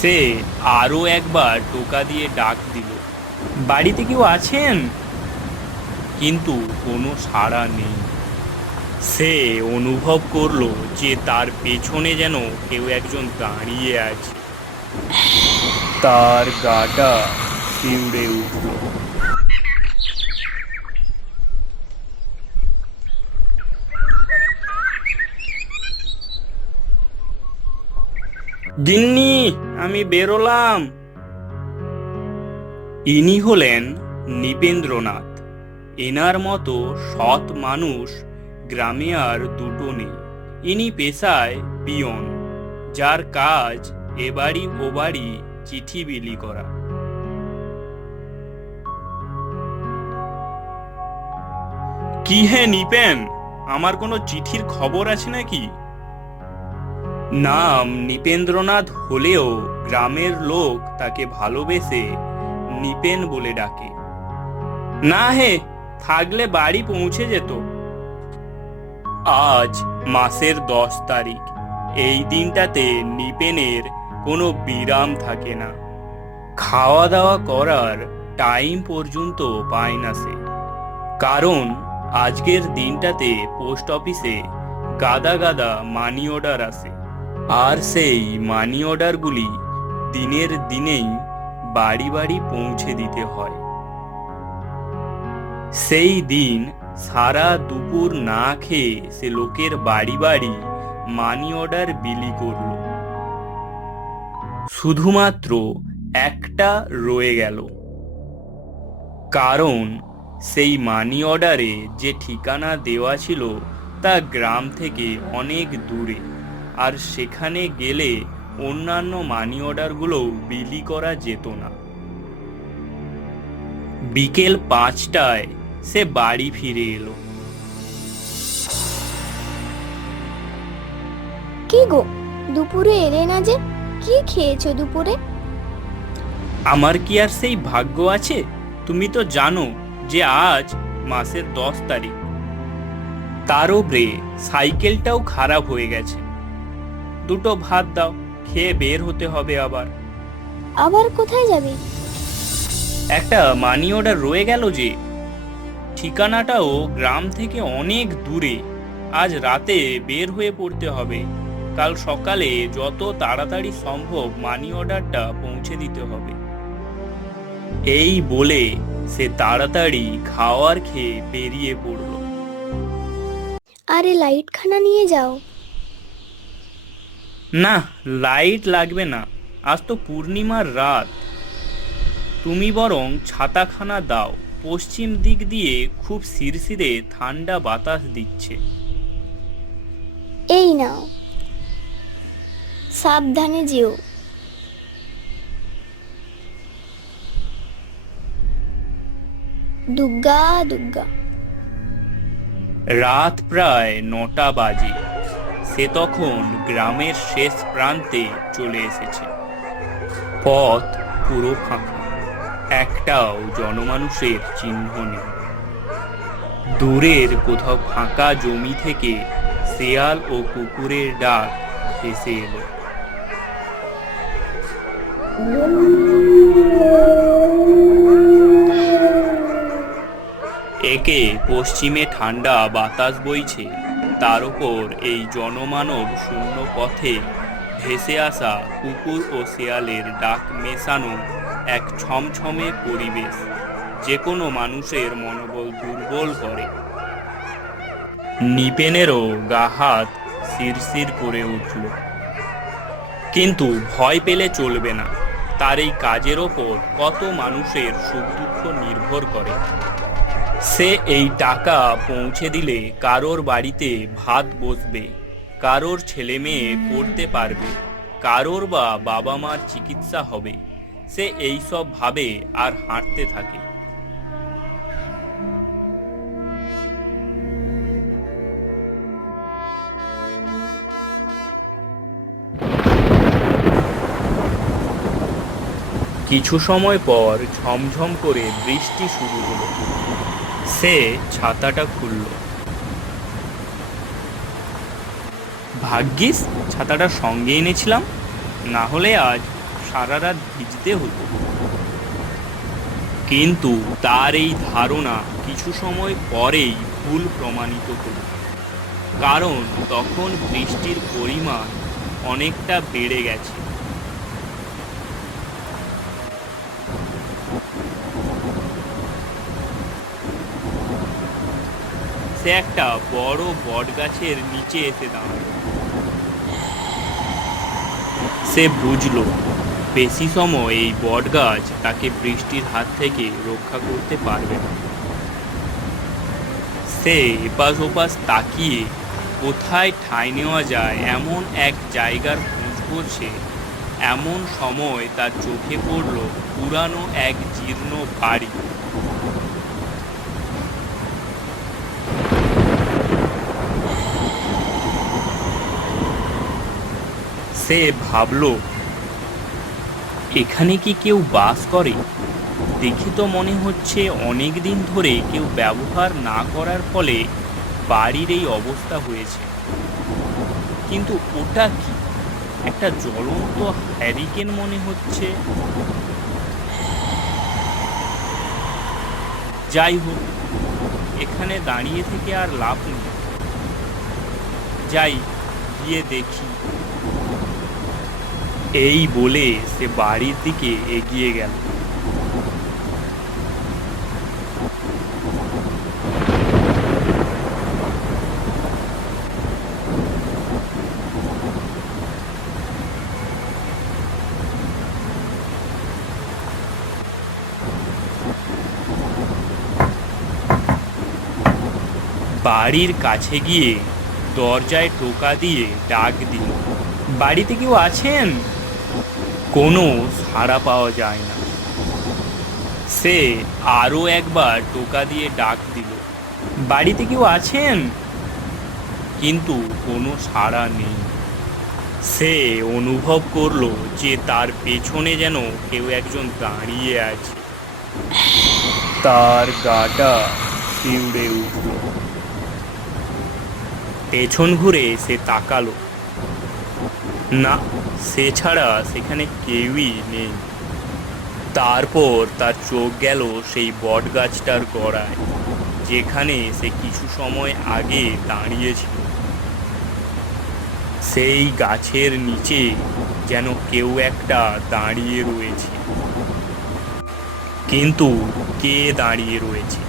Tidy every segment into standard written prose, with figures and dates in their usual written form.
সে আরো একবার টোকা দিয়ে ডাক দিল, বাড়িতে কেউ আছেন? কিন্তু কোনো সাড়া নেই। সে অনুভব করলো যে তার পেছনে যেন কেউ একজন দাঁড়িয়ে আছে। তার গাটা শিউরে উঠল। গিন্নি, আমি বেরোলাম। ইনি হলেন নৃপেন্দ্রনাথ। এনার মতো সৎ মানুষ গ্রামে আর দুটো নেই। ইনি পেশায় পিয়ন, যার কাজ এ বাড়ি ও বাড়ি চিঠি বিলি করা। কি হে নিপেন, আমার কোনো চিঠির খবর আছে নাকি? নাম নৃপেন্দ্রনাথ হলেও গ্রামের লোক তাকে ভালোবেসে নিপেন বলে ডাকে। না হে, থাকলে বাড়ি পৌঁছে যেত। আজ মাসের 10 তারিখ। এই দিনটাতে নিপেনের কোনো বিরাম থাকে না। খাওয়া দাওয়া করার টাইম পর্যন্ত পায় না সে। কারণ আজকের দিনটাতে পোস্ট অফিসে গাদা গাদা মানি অর্ডার আসে, আর সেই মানি অর্ডারগুলি দিনের দিনেই বাড়ি বাড়ি পৌঁছে দিতে হয়। সেই দিন সারা দুপুর না খেয়ে সে লোকের বাড়ি বাড়ি মানি অর্ডার বিলি করল। শুধুমাত্র একটা রয়ে গেল, কারণ সেই মানি অর্ডারে যে ঠিকানা দেওয়া ছিল তা গ্রাম থেকে অনেক দূরে, আর সেখানে গেলে অন্যান্য মানি অর্ডারগুলোও বিলি করা যেত না। বিকেল 5টায় সে বাড়ি ফিরে এলো। কি গো, দুপুরে এলে না যে? কি খেয়েছো দুপুরে? আমার কি আর সেই ভাগ্য আছে? তুমি তো জানো যে আজ মাসের 10 তারিখ। তার উপরে সাইকেলটাও খারাপ হয়ে গেছে। দুটো ভাত দাও, খেয়ে বের হতে হবে আবার। আবার কোথায় যাবে? একটা মানি অর্ডার রয়ে গেল যে, ঠিকানাটাও গ্রাম থেকে অনেক দূরে। আজ রাতে বের হয়ে পড়তে হবে। কাল সকালে যত তাড়াতাড়ি সম্ভব মানি অর্ডারটা পৌঁছে দিতে হবে। এই বলে সে তাড়াতাড়ি খাওয়ার খেয়ে বেরিয়ে পড়ল। আরে লাইটখানা নিয়ে যাও। না, লাইট লাগবে না, আজ তো পূর্ণিমার রাত। তুমি বরং ছাতাখানা দাও, পশ্চিম দিক দিয়ে খুব শিরশিরে ঠান্ডা বাতাস দিচ্ছে। এই নাও, সাবধানে যেও। দুগ্গা দুগ্গা। রাত প্রায় 9টা বাজে। সে তখন গ্রামের শেষ প্রান্তে চলে এসেছে। পথ পুরো ফাঁকা, একটাও জনমানুষের চিহ্ন নেই। দূরের কোথাও ফাঁকা জমি থেকে শেয়াল ও কুকুরের ডাক ভেসে এলো। একে পশ্চিমে ঠান্ডা বাতাস বইছে, তার উপর এই জনমানব শূন্য পথে ভেসে আসা কুকুর ও শেয়ালের ডাক মেশানো এক ছমছমে পরিবেশ যে কোনো মানুষের মনোবল দুর্বল করে। নিপেনেরও গা হাত শিরশির করে উঠল। কিন্তু ভয় পেলে চলবে না। তার এই কাজের ওপর কত মানুষের সুখ দুঃখ নির্ভর করে। সে এই টাকা পৌঁছে দিলে কারোর বাড়িতে ভাত বসবে, কারোর ছেলে মেয়ে পড়তে পারবে, কারোর বা বাবা মার চিকিৎসা হবে। সে এই সব ভাবে আর হাঁটতে থাকে। কিছু সময় পর ঝমঝম করে বৃষ্টি শুরু হলো। সে ছাতাটা খুলল। ভাগ্যিস ছাতাটা সঙ্গে এনেছিলাম, না হলে আজ সারা রাত ভিজতে হতো। কিন্তু তার এই ধারণা কিছু সময় পরেই ভুল প্রমাণিত হলো, কারণ তখন বৃষ্টির পরিমাণ অনেকটা বেড়ে গেছে। সে একটা বড় বটগাছের নিচে এসে দাঁড়ালো। সে বুঝলো বেশি সময় এই বটগাছ তাকে বৃষ্টির হাত থেকে রক্ষা করতে পারবে না। সে এপাশ ওপাশ তাকিয়ে কোথায় ঠাঁই নেওয়া যায় এমন এক জায়গার খোঁজ করছে। এমন সময় তার চোখে পড়ল পুরানো এক জীর্ণ বাড়ি। সে ভাবল, এখানে কি কেউ বাস করে? দেখে তো মনে হচ্ছে অনেক দিন ধরে কেউ ব্যবহার না করার ফলে বাড়ির এই অবস্থা হয়েছে। কিন্তু ওটা কি? একটা জ্বলন্ত হ্যারিকেন মনে হচ্ছে। যাই হোক, এখানে দাঁড়িয়ে থেকে আর লাভ নেই, যাই গিয়ে দেখি। এই বলে সে বাড়ির দিকে এগিয়ে গেল। বাড়ির কাছে গিয়ে দরজায় টোকা দিয়ে ডাক দিল, বাড়িতে কেউ আছেন? কোনো সাড়া পাওয়া যায় না। সে আরো একবার টোকা দিয়ে ডাক দিল, বাড়িতে কেউ আছেন? কিন্তু কোনো সাড়া নেই। সে অনুভব করলো যে তার পেছনে যেন কেউ একজন দাঁড়িয়ে আছে। তার গাটা শিউরে উঠল। পেছন ঘুরে সে তাকালো, না, সে ছাড়া সেখানে কেউই নেই। তারপর তার চোখ গেল সেই বটগাছটার গোড়ায়, যেখানে সে কিছু সময় আগে দাঁড়িয়েছিল। সেই গাছের নিচে যেন কেউ একটা দাঁড়িয়ে রয়েছে, কিন্তু কে দাঁড়িয়ে রয়েছে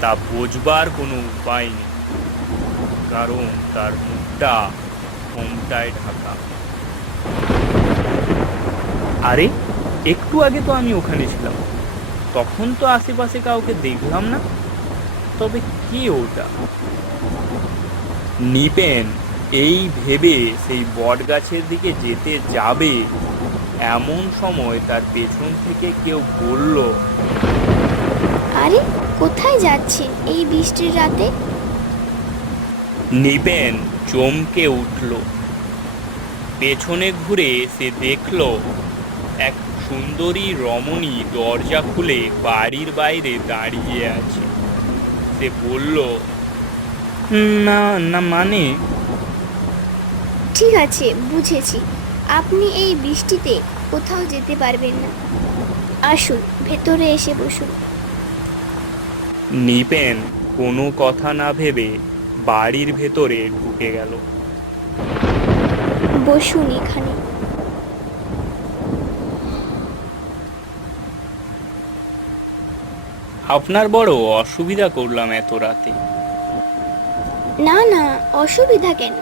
তা বোঝবার কোনো উপায় নেই, কারণ তার মুখটা ঘোমটায় ঢাকা। আরে, একটু আগে তো আমি ওখানে ছিলাম, তখন তো আশেপাশে কাউকে দেখলাম না, তবে কে ওটা? নিপেন এই ভেবে সেই বট গাছের দিকে যেতে যাবে, এমন সময় তার পেছন থেকে কেউ বলল, আরে, কোথায় যাচ্ছেন এই বৃষ্টির রাতে? নিপেন চমকে উঠল। পেছনে ঘুরে সে দেখল এক সুন্দরী রমণী দরজা খুলে বাড়ির বাইরে দাঁড়িয়ে আছে। সে বলল, না না, মানে? ঠিক আছে, বুঝেছি। আপনি এই বৃষ্টিতে কোথাও যেতে পারবেন না। আসুন, ভেতরে এসে বসুন। নিপেন কোনো কথা না ভেবে বাড়ির ভেতরে ঢুকে গেল। বসুন এখানে। আপনার বড় অসুবিধা করলাম এত রাতে। না না, অসুবিধা কেন?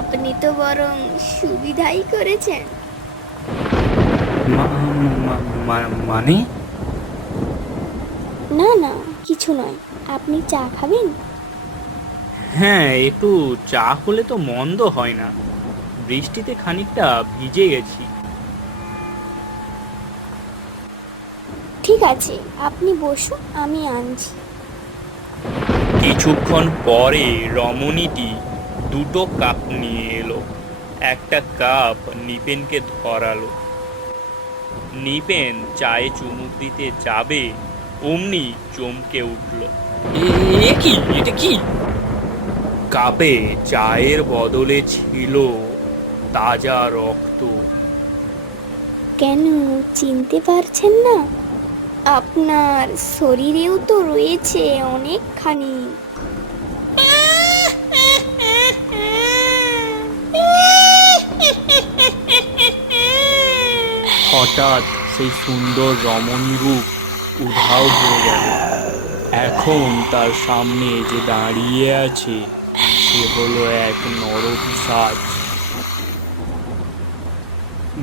আপনি তো বরং সুবিধাই করেছেন। মানে? না না, কিছু নয়। আপনি চা খাবেন? হ্যাঁ, একটু চা হলে তো মন্দ হয় না, বৃষ্টিতে খানিকটা ভিজে গেছি। ঠিক আছে, আপনি বসুন, আমি আনছি। কিছুক্ষণ পরে রমণীটি দুটো কাপ নিয়ে এলো। একটা কাপ নিপেনকে ধরালো। নিপেন চায়ে চুমুক দিতে যাবে, অমনি চমকে উঠল। এ কি? এটা কি? কাপে চায়ের বদলে ছিল তাজা রক্ত। কেন চিনতে পারছেন না? আপনার শরীরেও তো রয়েছে অনেকখানি। হঠাৎ সেই সুন্দর রমণী রূপ উধাও হয়ে গেল। এখন তার সামনে যে দাঁড়িয়ে আছে সে হলো এক নরপিশাচ।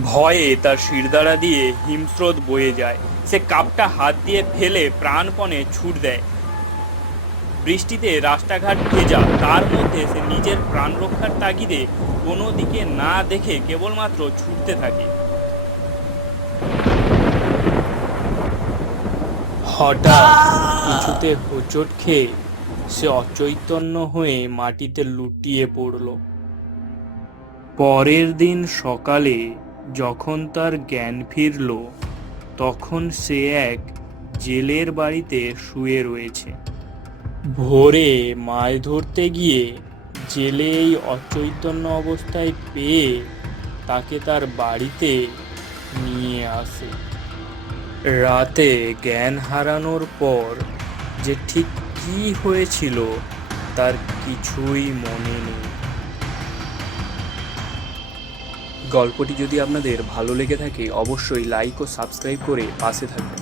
ভয়ে তার শিরদাঁড়া দিয়ে হিমস্রোত বয়ে যায়। সে কাপটা হাত দিয়ে ফেলে প্রাণপণে ছুট দেয়। বৃষ্টিতে রাস্তাঘাট ভেজা, তার মধ্যে সে নিজের প্রাণ রক্ষার তাগিদে কোনো দিকে না দেখে কেবলমাত্র ছুটতে থাকে। হঠাৎ কিছুতে হোঁচট খেয়ে সে অচৈতন্য হয়ে মাটিতে লুটিয়ে পড়ল। পরের দিন সকালে যখন তার জ্ঞান ফিরল, তখন সে এক জেলের বাড়িতে শুয়ে রয়েছে। ভোরে মাছ ধরতে গিয়ে জেলে এই অচৈতন্য অবস্থায় পেয়ে তাকে তার বাড়িতে নিয়ে আসে। রাতে জ্ঞান হারানোর পর যে ঠিক কী হয়েছিল তার কিছুই মনে নেই। গল্পটি যদি আপনাদের ভালো লেগে থাকে অবশ্যই লাইক ও সাবস্ক্রাইব করে পাশে থাকবেন।